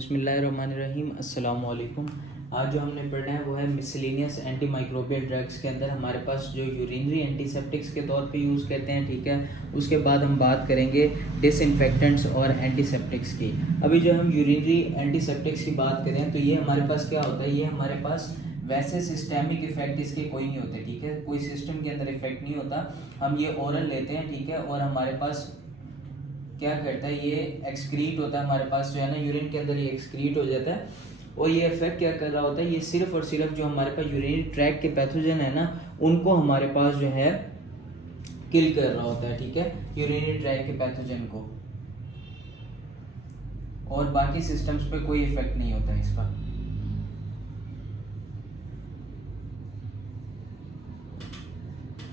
बिस्मिल्लाहिर्रहमानिर्रहीम अस्सलाम वालेकुम। आज जो हमने पढ़ना है वो है मिसलेनियस एंटी माइक्रोबियल ड्रग्स के अंदर हमारे पास जो यूरिनरी एंटीसेप्टिक्स के तौर पे यूज़ करते हैं, ठीक है। उसके बाद हम बात करेंगे डिसइंफेक्टेंट्स और एंटीसेप्टिक्स की। अभी जो हम यूरिनरी एंटीसेप्टिक्स की बात करें तो ये हमारे पास क्या होता है, ये हमारे पास वैसे सिस्टेमिक इफेक्ट इसके कोई नहीं होते, ठीक है। कोई सिस्टम के अंदर इफेक्ट नहीं होता। हम ये ओरल लेते हैं, ठीक है, और हमारे पास क्या करता है, ये एक्सक्रीट होता है हमारे पास, जो है ना यूरिन के अंदर ये एक्सक्रीट हो जाता है। और ये इफेक्ट क्या कर रहा होता है, ये सिर्फ और सिर्फ जो हमारे पास यूरिनरी ट्रैक के पैथोजन है ना, उनको हमारे पास जो है किल कर रहा होता है, ठीक है, यूरिनरी ट्रैक के पैथोजन को। और बाकी सिस्टम्स पे कोई इफेक्ट नहीं होता है इसका।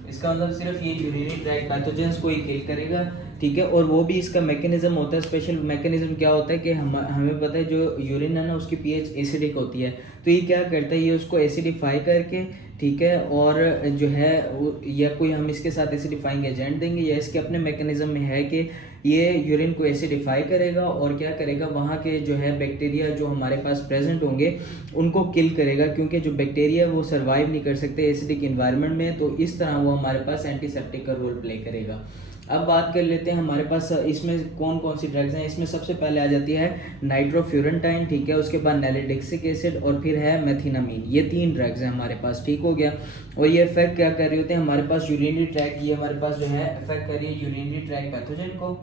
इसका मतलब सिर्फ ये यूरिनरी ट्रैक पैथोजेंस को ही किल करेगा, ठीक है। और वो भी इसका मैकेनिज्म होता है, स्पेशल मैकेनिज्म क्या होता है कि हमें पता है जो यूरिन है ना उसकी पीएच एसिडिक होती है, तो ये क्या करता है, ये उसको एसिडिफाई करके, ठीक है, और जो है या कोई हम इसके साथ एसिडिफाइंग एजेंट देंगे या इसके अपने मैकेनिज्म में है कि ये यूरिन को एसिडिफाई करेगा और क्या करेगा, वहाँ के जो है बैक्टीरिया जो हमारे पास प्रेजेंट होंगे उनको किल करेगा, क्योंकि जो बैक्टीरिया वो सर्वाइव नहीं कर सकते एसिडिक इन्वायरमेंट में। तो इस तरह वो हमारे पास एंटीसेप्टिक का रोल प्ले करेगा। अब बात कर लेते हैं हमारे पास इसमें कौन कौन सी ड्रग्स हैं। इसमें सबसे पहले आ जाती है नाइट्रोफ्यूरेंटाइन, ठीक है, उसके बाद नैलिडिक्सिक एसिड और फिर है मेथिनामीन। ये 3 ड्रग्स हैं हमारे पास, ठीक हो गया। और ये इफेक्ट क्या कर रहे होते हैं हमारे पास यूरिनरी ट्रैक, ये हमारे पास जो है इफेक्ट कर रही है यूरिनरी ट्रैक पैथोजन को।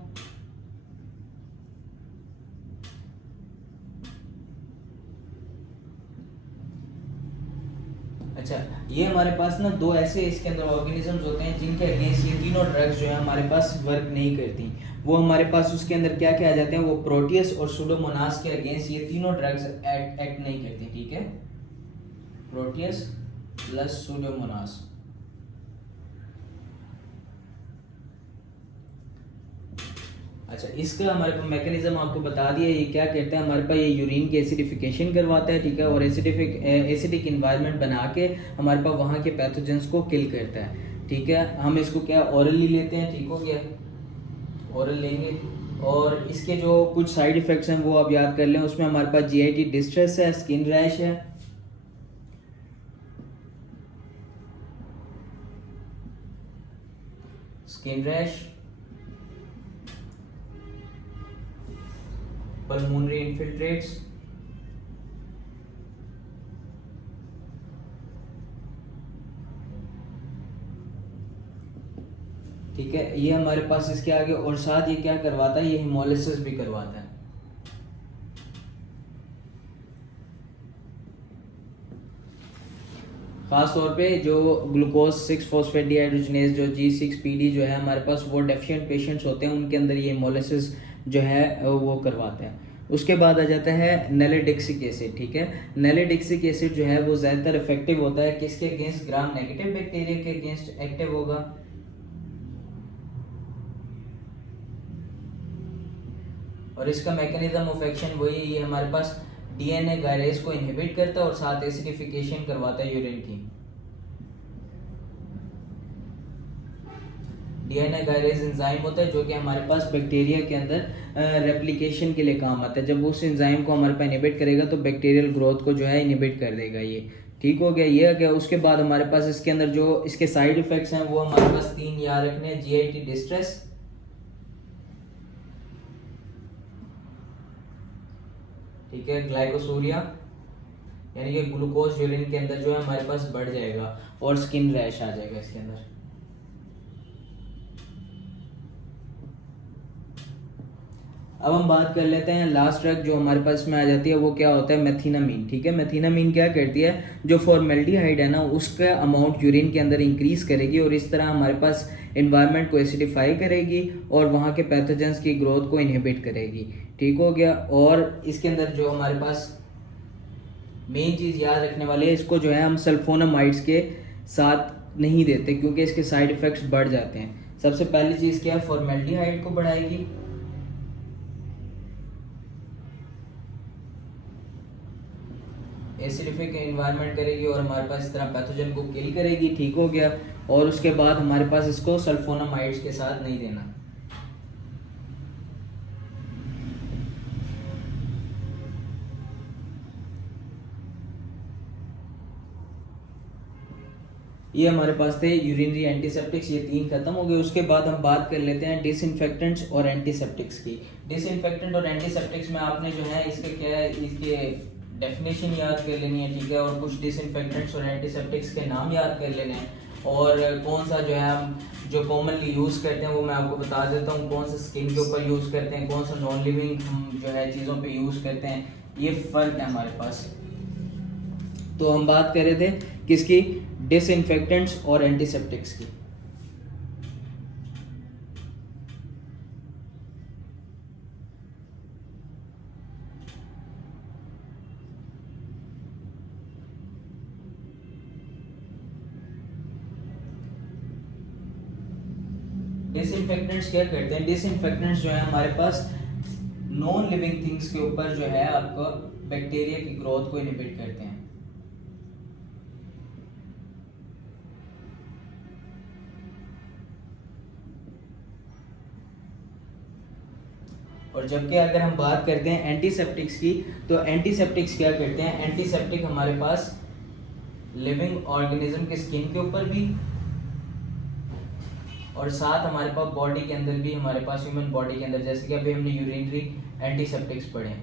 अच्छा, ये हमारे पास ना 2 ऐसे इसके अंदर ऑर्गेनिजम्स होते हैं जिनके अगेंस्ट ये तीनों ड्रग्स जो है हमारे पास वर्क नहीं करती। वो हमारे पास उसके अंदर क्या क्या आ जाते हैं, वो प्रोटियस और सुडोमोनास के अगेंस्ट ये तीनों ड्रग्स एक्ट नहीं करती, ठीक है। Proteus plus Pseudomonas. अच्छा, इसका हमारे पास मैकेनिज्म आपको बता दिया, ये क्या कहता है, हमारे पास ये यूरिन की एसिडिफिकेशन करवाता है, ठीक है, और एसिडिक इन्वायरमेंट बना के हमारे पास वहाँ के पैथोजेंस को किल करता है, ठीक है। हम इसको क्या ओरली लेते हैं, ठीक हो गया, ओरल लेंगे। और इसके जो कुछ साइड इफेक्ट्स हैं वो आप याद कर लें। उसमें हमारे पास जीआईटी डिस्ट्रेस है, स्किन रैश है, स्किन रैश, पल्मोनरी इन्फिल्ट्रेट्स, ठीक है, ये हमारे पास इसके आगे। और साथ ये क्या करवाता है, ये हिमोलिसिस भी करवाता है। खास तौर पे जो ग्लूकोज 6 फॉस्फेट डिहाइड्रोजनेज जो G6PD जो है हमारे पास, वो डेफिशिएंट पेशेंट्स होते हैं, उनके अंदर ये हिमोलिसिस जो है वो करवाते हैं। उसके बाद आ जाता है नैलिडिक्सिक एसिड, ठीक है। नैलिडिक्सिक एसिड जो है वो ज़्यादातर इफेक्टिव होता है किसके अगेंस्ट, ग्राम नेगेटिव बैक्टीरिया के अगेंस्ट एक्टिव होगा। और इसका मैकेनिज्म ऑफ एक्शन वही है, ये हमारे पास डीएनए गायरेज को इनहिबिट करता है और साथ एसिडिफिकेशन करवाता है यूरिन की। डीएनए गायरेज एंजाइम होता है जो कि हमारे पास बैक्टीरिया के अंदर रेप्लिकेशन के लिए काम आता है। जब उस एंजाइम को हमारे पास इनहिबिट करेगा तो बैक्टीरियल ग्रोथ को जो है इनहिबिट कर देगा ये, ठीक हो गया। ये क्या, उसके बाद हमारे पास इसके अंदर जो इसके साइड इफेक्ट्स हैं वो हमारे पास 3 याद रखने हैं। जीआईटी डिस्ट्रेस, ठीक है, ग्लाइकोसूरिया यानी कि ग्लूकोज यूरिन के अंदर जो है हमारे पास बढ़ जाएगा, और स्किन रैश आ जाएगा इसके अंदर। अब हम बात कर लेते हैं लास्ट ड्रग जो हमारे पास में आ जाती है, वो क्या होता है, मेथिनामीन, ठीक है। मेथिनामीन क्या करती है, जो फॉर्मेल्डिहाइड है ना उसका अमाउंट यूरिन के अंदर इंक्रीज करेगी और इस तरह हमारे पास इन्वायरमेंट को एसिडिफाई करेगी और वहाँ के पैथोजेंस की ग्रोथ को इनहिबिट करेगी, ठीक हो गया। और इसके अंदर जो हमारे पास मेन चीज़ याद रखने वाली है, इसको जो है हम सल्फोनामाइड्स के साथ नहीं देते क्योंकि इसके साइड इफेक्ट्स बढ़ जाते हैं। सबसे पहली चीज़ क्या है, फॉर्मेल्डिहाइड को बढ़ाएगी, एसिडिफिक इन्वायरमेंट करेगी और हमारे पास इस तरह पैथोजन को किल करेगी, ठीक हो गया। और उसके बाद हमारे पास इसको सल्फोनामाइड्स के साथ नहीं देना। ये हमारे पास थे यूरिनरी एंटीसेप्टिक्स, ये 3 खत्म हो गए। उसके बाद हम बात कर लेते हैं डिसइंफेक्टेंट्स और एंटीसेप्टिक्स की। डिसइंफेक्टेंट और एंटीसेप्टिक्स में आपने जो है इसके क्या है, इसके डेफिनेशन याद कर लेनी है, ठीक है, और कुछ डिसइंफेक्टेंट्स और एंटीसेप्टिक्स के नाम याद कर लेने हैं, और कौन सा जो है हम जो कॉमनली यूज़ करते हैं वो मैं आपको बता देता हूँ, कौन सा स्किन के ऊपर यूज़ करते हैं, कौन सा नॉन लिविंग हम जो है चीज़ों पे यूज़ करते हैं, ये फ़र्क है हमारे पास। तो हम बात कर रहे थे किसकी, डिसइंफेक्टेंट्स और एंटीसेप्टिक्स की। डिसइंफेक्टेंट्स क्या करते हैं, डिसइंफेक्टेंट्स जो है हमारे पास नॉन लिविंग थिंग्स के ऊपर जो है आपका बैक्टीरिया की ग्रोथ को इनहिबिट करते हैं। और जबकि अगर हम बात करते हैं एंटीसेप्टिक्स की, तो एंटीसेप्टिक्स क्या करते हैं, एंटीसेप्टिक हमारे पास लिविंग ऑर्गेनिज्म के स्किन के ऊपर भी और साथ हमारे पास बॉडी के अंदर भी, हमारे पास ह्यूमन बॉडी के अंदर, जैसे कि अभी हमने यूरिनरी एंटीसेप्टिक्स पढ़े हैं,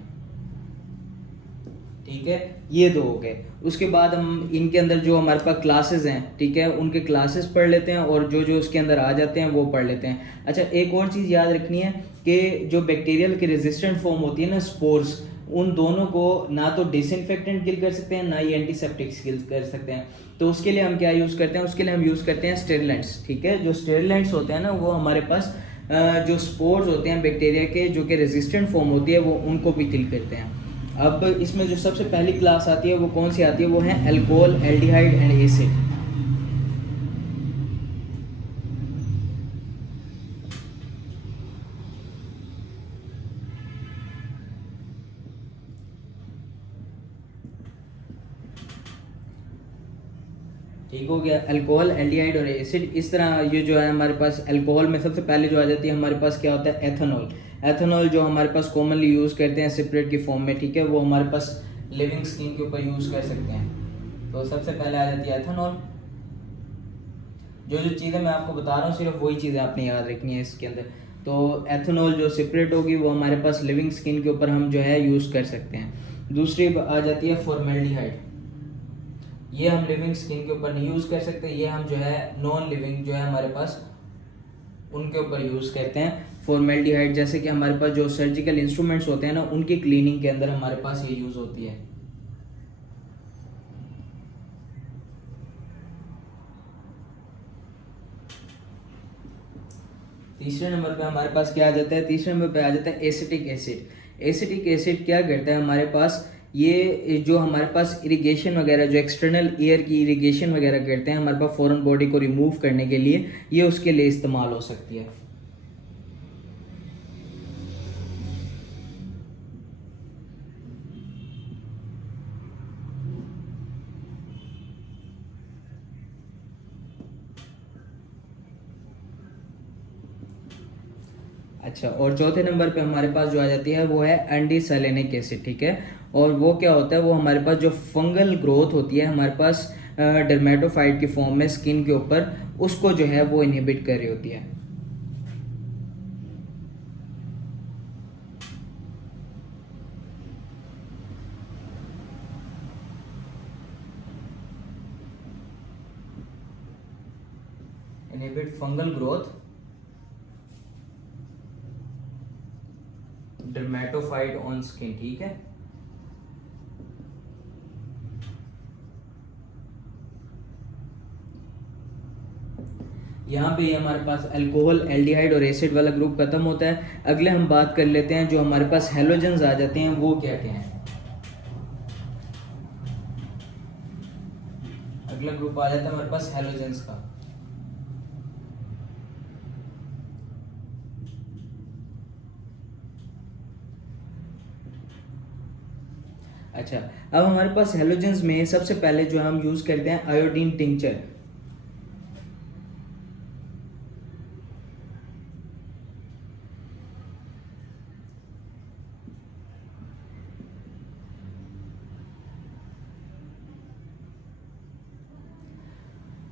ठीक है, ये दो हो गए। उसके बाद हम इनके अंदर जो हमारे पास क्लासेस हैं, ठीक है, उनके क्लासेस पढ़ लेते हैं और जो जो उसके अंदर आ जाते हैं वो पढ़ लेते हैं। अच्छा, एक और चीज़ याद रखनी है कि जो बैक्टीरियल की रेजिस्टेंट फॉर्म होती है ना, स्पोर्स, उन दोनों को ना तो डिसइंफेक्टेंट किल कर सकते हैं, ना ही एंटीसेप्टिक्स किल कर सकते हैं। तो उसके लिए हम क्या यूज़ करते हैं, उसके लिए हम यूज़ करते हैं स्टेरिलेंट्स, ठीक है। जो स्टेरिलेंट्स होते हैं ना, वो हमारे पास जो स्पोर्स होते हैं बैक्टीरिया के, जो कि रेजिस्टेंट फॉर्म होती है, वो उनको भी किल करते हैं। अब इसमें जो सबसे पहली क्लास आती है वो कौन सी आती है, वो है अल्कोहल, एल्डिहाइड एंड एसिड। ठीक हो गया, अल्कोहल, एल्डिहाइड और एसिड। इस तरह ये जो है हमारे पास अल्कोहल में सबसे पहले जो आ जाती है हमारे पास क्या होता है, एथेनॉल। एथेनॉल जो हमारे पास कॉमनली यूज़ करते हैं सेपरेट की फॉर्म में, ठीक है, वो हमारे पास लिविंग स्किन के ऊपर यूज़ कर सकते हैं। तो सबसे पहले आ जाती है एथेनॉल। जो जो चीज़ें मैं आपको बता रहा हूँ सिर्फ वही चीज़ें आपने याद रखनी है इसके अंदर। तो एथेनॉल जो सेपरेट होगी वो हमारे पास लिविंग स्किन के ऊपर हम जो है यूज़ कर सकते हैं। दूसरी आ जाती है फॉर्मेल्डिहाइड। ये हम लिविंग स्किन के ऊपर नहीं यूज़ कर सकते, ये हम जो है नॉन लिविंग जो है हमारे पास उनके ऊपर यूज़ करते हैं फॉर्मेल्डिहाइड। जैसे कि हमारे पास जो सर्जिकल इंस्ट्रूमेंट्स होते हैं ना, उनकी क्लीनिंग के अंदर हमारे पास ये यूज़ होती है। तीसरे नंबर पे हमारे पास क्या आ जाता है, तीसरे नंबर पे आ जाता है एसिटिक एसिड। एसिटिक एसिड क्या करता है हमारे पास, ये जो हमारे पास इरिगेशन वगैरह, जो एक्सटर्नल एयर की इरिगेशन वगैरह करते हैं हमारे पास फॉरेन बॉडी को रिमूव करने के लिए, ये उसके लिए इस्तेमाल हो सकती है। अच्छा, और चौथे नंबर पे हमारे पास जो आ जाती है वो है एंटीसेलेनिक एसिड, ठीक है। और वो क्या होता है, वो हमारे पास जो फंगल ग्रोथ होती है हमारे पास डर्मेटोफाइट की फॉर्म में स्किन के ऊपर, उसको जो है वो इनहिबिट कर रही होती है। Inhibit fungal growth dermatophyte on skin, ठीक है। यहाँ पे ये हमारे पास अल्कोहल, एल्डिहाइड और एसिड वाला ग्रुप खत्म होता है। अगले हम बात कर लेते हैं जो हमारे पास हेलोजेंस आ जाते हैं, वो क्या क्या हैं। अगला ग्रुप आ जाता है हमारे पास हेलोजेंस का। अच्छा, अब हमारे पास हेलोजेंस में सबसे पहले जो हम यूज करते हैं आयोडीन टिंचर।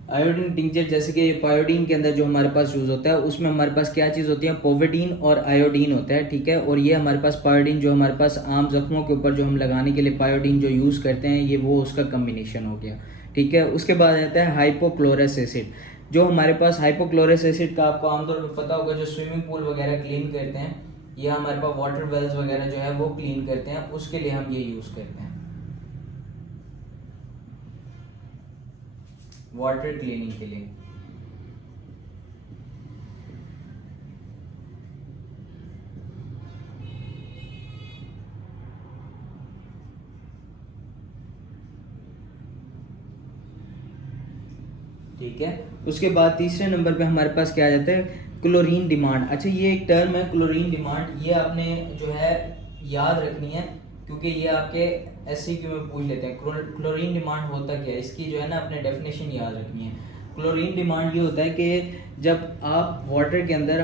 आयोडीन टिंचर, जैसे कि पायोडीन के अंदर जो हमारे पास यूज़ होता है उसमें हमारे पास क्या चीज़ होती है, पोविडीन और आयोडीन होता है, ठीक है। और ये हमारे पास पायोडीन जो हमारे पास आम जख्मों के ऊपर जो हम लगाने के लिए पायोडीन जो यूज़ करते हैं, ये वो उसका कम्बिनेशन हो गया, ठीक है। उसके बाद आता है हाइपोक्लोरस एसिड। जो हमारे पास हाइपोक्लोरस एसिड का आपको आमतौर पर पता होगा, जो स्विमिंग पूल वगैरह क्लीन करते हैं या हमारे पास वाटर वेल्स वगैरह जो है वो क्लीन करते हैं, उसके लिए हम ये यूज़ करते हैं, वाटर क्लीनिंग के लिए। ठीक है। उसके बाद तीसरे नंबर पे हमारे पास क्या आ जाता है, क्लोरीन डिमांड। अच्छा, ये एक टर्म है क्लोरीन डिमांड, ये आपने जो है याद रखनी है, क्योंकि ये आपके SCQ में पूछ लेते हैं। क्लोरीन डिमांड होता क्या है, इसकी जो है ना अपने डेफिनेशन याद रखनी है। क्लोरीन डिमांड ये होता है कि जब आप वाटर के अंदर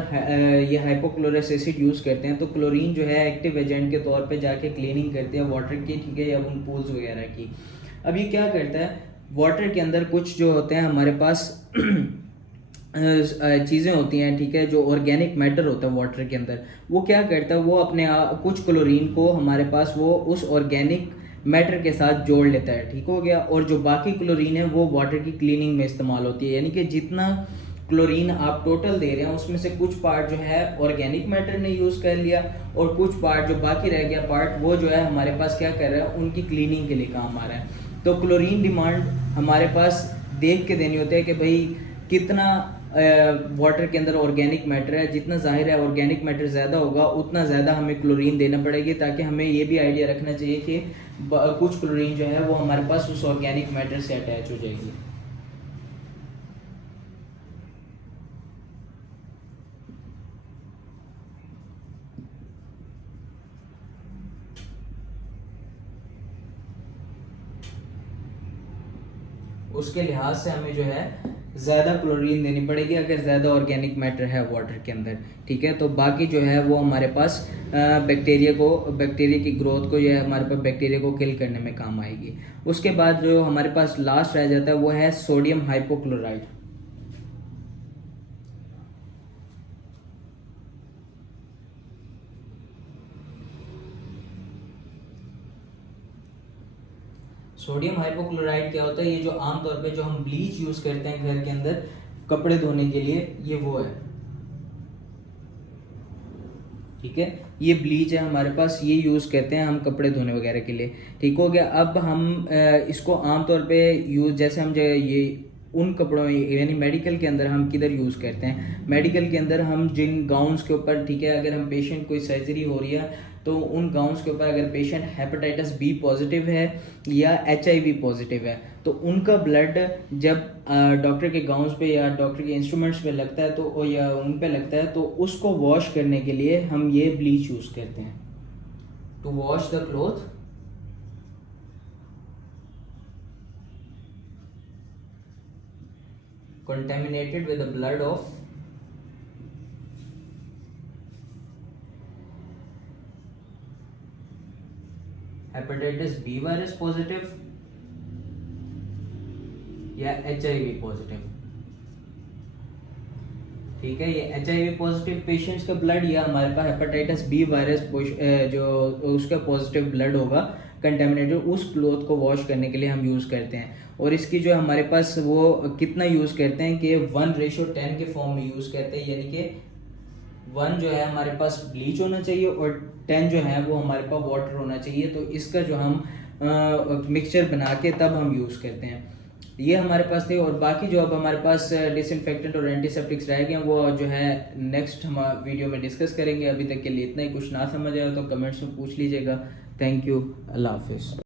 ये हाइपोक्लोरस एसिड यूज़ करते हैं, तो क्लोरीन जो है एक्टिव एजेंट के तौर पे जाके क्लीनिंग करते हैं वाटर की, ठीक है, या उन पूल्स वगैरह की। अब ये क्या करता है, वाटर के अंदर कुछ जो होते हैं हमारे पास चीज़ें होती हैं, ठीक है, जो ऑर्गेनिक मैटर होता है वाटर के अंदर, वो क्या करता है, वो अपने कुछ क्लोरीन को हमारे पास वो उस ऑर्गेनिक मैटर के साथ जोड़ लेता है, ठीक हो गया। और जो बाकी क्लोरीन है वो वाटर की क्लीनिंग में इस्तेमाल होती है, यानी कि जितना क्लोरीन आप टोटल दे रहे हैं उसमें से कुछ पार्ट जो है ऑर्गेनिक मैटर ने यूज़ कर लिया, और कुछ पार्ट जो बाकी रह गया पार्ट, वो जो है हमारे पास क्या कर रहा है, उनकी क्लीनिंग के लिए काम आ रहा है। तो क्लोरीन डिमांड हमारे पास देख के देनी होती है कि भाई कितना वाटर के अंदर ऑर्गेनिक मैटर है। जितना जाहिर है ऑर्गेनिक मैटर ज़्यादा होगा उतना ज़्यादा हमें क्लोरीन देना पड़ेगी, ताकि हमें ये भी आइडिया रखना चाहिए कि कुछ क्लोरीन जो है वो हमारे पास उस ऑर्गेनिक मैटर से अटैच हो जाएगी। उसके लिहाज से हमें जो है ज़्यादा क्लोरीन देनी पड़ेगी अगर ज़्यादा ऑर्गेनिक मैटर है वाटर के अंदर, ठीक है। तो बाकी जो है वो हमारे पास बैक्टीरिया की ग्रोथ को, या हमारे पास बैक्टीरिया को किल करने में काम आएगी। उसके बाद जो हमारे पास लास्ट रह जाता है वो है सोडियम हाइपोक्लोराइड। सोडियम हाइपोक्लोराइड क्या होता है, ये जो आमतौर पे जो हम ब्लीच यूज करते हैं घर के अंदर कपड़े धोने के लिए, ये वो है, ठीक है। ये ब्लीच है हमारे पास, ये यूज़ करते हैं हम कपड़े धोने वगैरह के लिए, ठीक हो गया। अब हम इसको आमतौर पे यूज़, जैसे हम जो ये उन कपड़ों यानी मेडिकल के अंदर हम किधर यूज़ करते हैं, मेडिकल के अंदर हम जिन गाउन्स के ऊपर, ठीक है, अगर हम पेशेंट कोई सर्जरी हो रही है तो उन गाउन्स के ऊपर अगर पेशेंट हेपेटाइटिस बी पॉजिटिव है या HIV पॉजिटिव है, तो उनका ब्लड जब डॉक्टर के गाउन्स पे या डॉक्टर के इंस्ट्रूमेंट्स पे लगता है तो, या उन पे लगता है, तो उसको वॉश करने के लिए हम ये ब्लीच यूज़ करते हैं, to wash the cloth contaminated with the blood of hepatitis B virus positive या HIV पॉजिटिव, ठीक है। ये HIV पॉजिटिव पेशेंट्स का ब्लड या हमारे पास हेपेटाइटिस बी वायरस जो उसका पॉजिटिव ब्लड होगा कंटेमिनेटेड, उस क्लॉथ को वॉश करने के लिए हम यूज़ करते हैं। और इसकी जो हमारे पास वो कितना यूज़ करते हैं कि 1:10 के फॉर्म में यूज़ करते हैं, यानी कि 1 जो है हमारे पास ब्लीच होना चाहिए और 10 जो है वो हमारे पास वाटर होना चाहिए। तो इसका जो हम मिक्सचर बना के तब हम यूज़ करते हैं, ये हमारे पास थे। और बाकी जो अब हमारे पास डिसइंफेक्टेंट और एंटीसेप्टिक्स रह गए वो जो है नेक्स्ट हम वीडियो में डिस्कस करेंगे। अभी तक के लिए इतना ही, कुछ ना समझ आया तो कमेंट्स में पूछ लीजिएगा। थैंक यू, अल्लाह हाफिज़।